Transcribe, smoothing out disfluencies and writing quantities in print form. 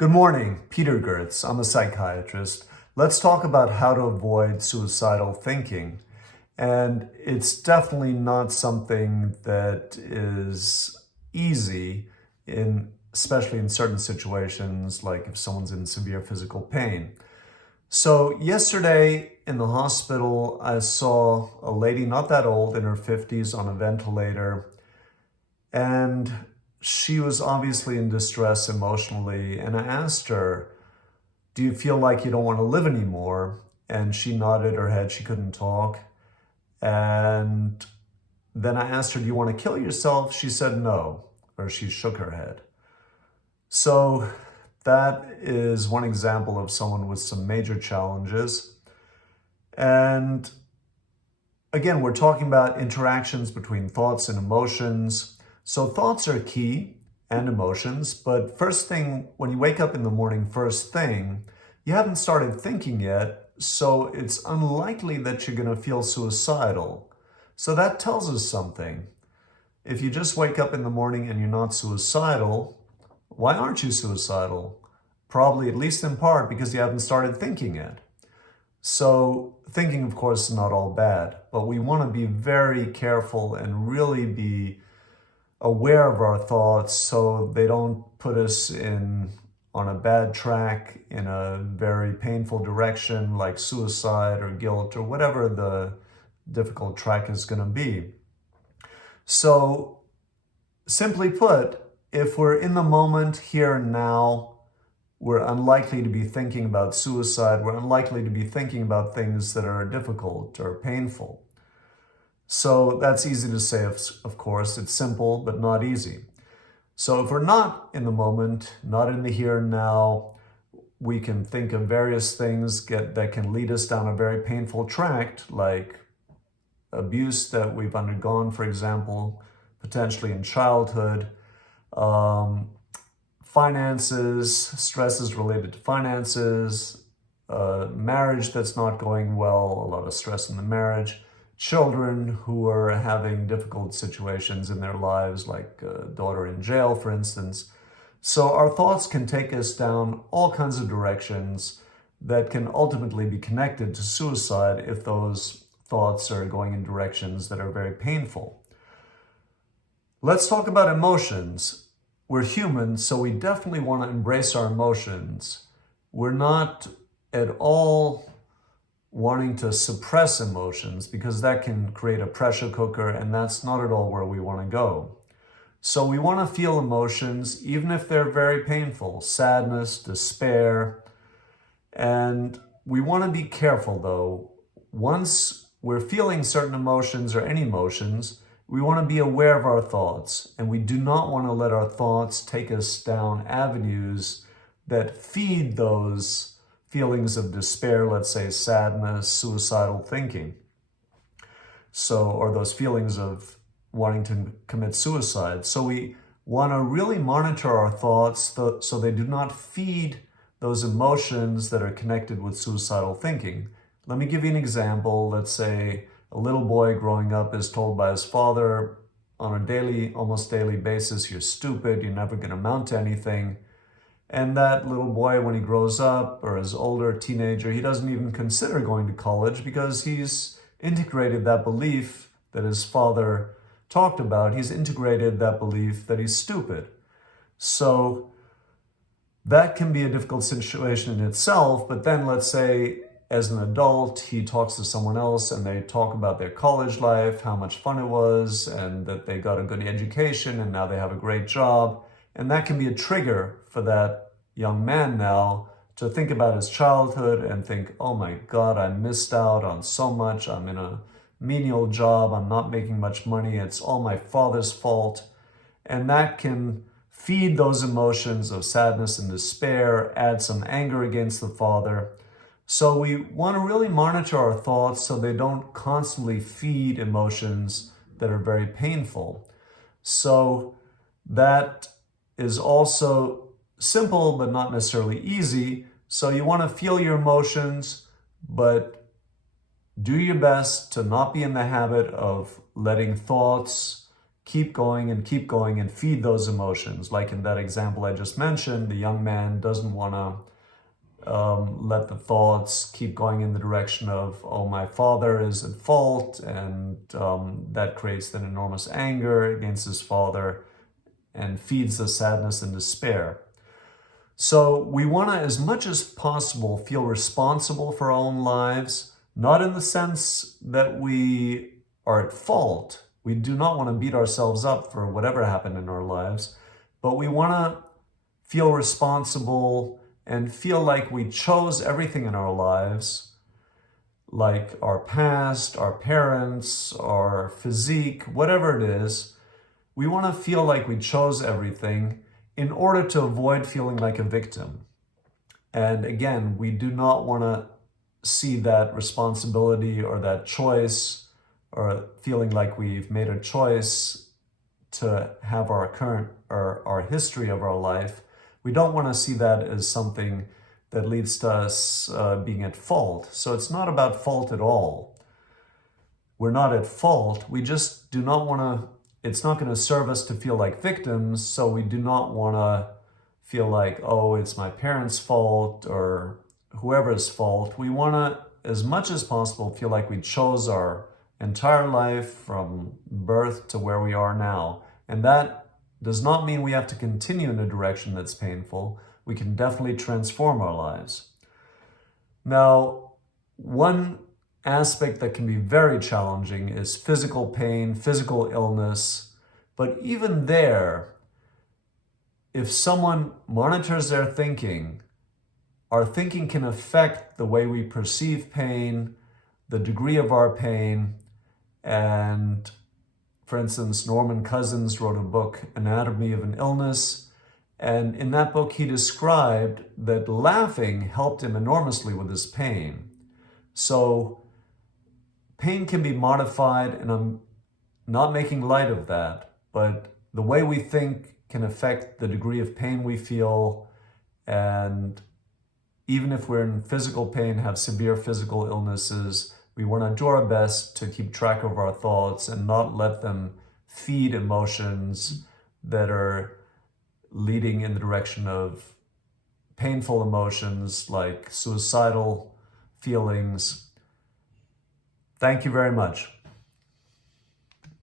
Good morning, Peter Goertz. I'm a psychiatrist. Let's talk about how to avoid suicidal thinking. And it's definitely not something that is easy, especially in certain situations, like if someone's in severe physical pain. So yesterday in the hospital, I saw a lady not that old, in her 50s, on a ventilator, and she was obviously in distress emotionally. And I asked her, do you feel like you don't want to live anymore? And she nodded her head. She couldn't talk. And then I asked her, do you want to kill yourself? She said no, or she shook her head. So that is one example of someone with some major challenges. And again, we're talking about interactions between thoughts and emotions. So thoughts are key, and emotions, but first thing, when you wake up in the morning, first thing, you haven't started thinking yet, so it's unlikely that you're going to feel suicidal. So that tells us something. If you just wake up in the morning and you're not suicidal, why aren't you suicidal? Probably, at least in part, because you haven't started thinking yet. So thinking, of course, is not all bad, but we want to be very careful and really be aware of our thoughts so they don't put us on a bad track in a very painful direction like suicide or guilt or whatever the difficult track is going to be. So simply put, if we're in the moment here and now, we're unlikely to be thinking about suicide. We're unlikely to be thinking about things that are difficult or painful. So that's easy to say, of course. It's simple, but not easy. So if we're not in the moment, not in the here and now, we can think of various things that can lead us down a very painful track, like abuse that we've undergone, for example, potentially in childhood, finances, stresses related to finances, marriage that's not going well, a lot of stress in the marriage, children who are having difficult situations in their lives, like a daughter in jail, for instance. So our thoughts can take us down all kinds of directions that can ultimately be connected to suicide if those thoughts are going in directions that are very painful. Let's talk about emotions. We're human, so we definitely want to embrace our emotions. We're not at all wanting to suppress emotions, because that can create a pressure cooker, and that's not at all where we want to go. So we want to feel emotions, even if they're very painful, sadness, despair, and we want to be careful though. Once we're feeling certain emotions or any emotions, we want to be aware of our thoughts, and we do not want to let our thoughts take us down avenues that feed those feelings of despair, let's say sadness, suicidal thinking. So, or those feelings of wanting to commit suicide. So we want to really monitor our thoughts so they do not feed those emotions that are connected with suicidal thinking. Let me give you an example. Let's say a little boy growing up is told by his father on a almost daily basis, you're stupid, you're never going to amount to anything. And that little boy, when he grows up or is older, teenager, he doesn't even consider going to college because he's integrated that belief that his father talked about. He's integrated that belief that he's stupid. So that can be a difficult situation in itself. But then let's say as an adult, he talks to someone else and they talk about their college life, how much fun it was, and that they got a good education and now they have a great job. And that can be a trigger for that young man now to think about his childhood and think, oh my God, I missed out on so much. I'm in a menial job. I'm not making much money. It's all my father's fault. And that can feed those emotions of sadness and despair, add some anger against the father. So we want to really monitor our thoughts so they don't constantly feed emotions that are very painful. So that is also simple, but not necessarily easy. So you want to feel your emotions, but do your best to not be in the habit of letting thoughts keep going and feed those emotions. Like in that example I just mentioned, the young man doesn't want to let the thoughts keep going in the direction of, oh, my father is at fault, and that creates an enormous anger against his father and feeds the sadness and despair. So we want to, as much as possible, feel responsible for our own lives, not in the sense that we are at fault. We do not want to beat ourselves up for whatever happened in our lives, but we want to feel responsible and feel like we chose everything in our lives, like our past, our parents, our physique, whatever it is. We want to feel like we chose everything in order to avoid feeling like a victim. And again, we do not want to see that responsibility or that choice or feeling like we've made a choice to have our current or our history of our life. We don't want to see that as something that leads to us being at fault. So it's not about fault at all. We're not at fault. We just do not want to, it's not going to serve us to feel like victims. So we do not want to feel like, oh, it's my parents' fault or whoever's fault. We want to, as much as possible, feel like we chose our entire life from birth to where we are now. And that does not mean we have to continue in a direction that's painful. We can definitely transform our lives. Now, one aspect that can be very challenging is physical pain, physical illness. But even there, if someone monitors their thinking, our thinking can affect the way we perceive pain, the degree of our pain. And for instance, Norman Cousins wrote a book, Anatomy of an Illness. And in that book, he described that laughing helped him enormously with his pain. So pain can be modified, and I'm not making light of that, but the way we think can affect the degree of pain we feel. And even if we're in physical pain, have severe physical illnesses, we want to do our best to keep track of our thoughts and not let them feed emotions that are leading in the direction of painful emotions like suicidal feelings. Thank you very much.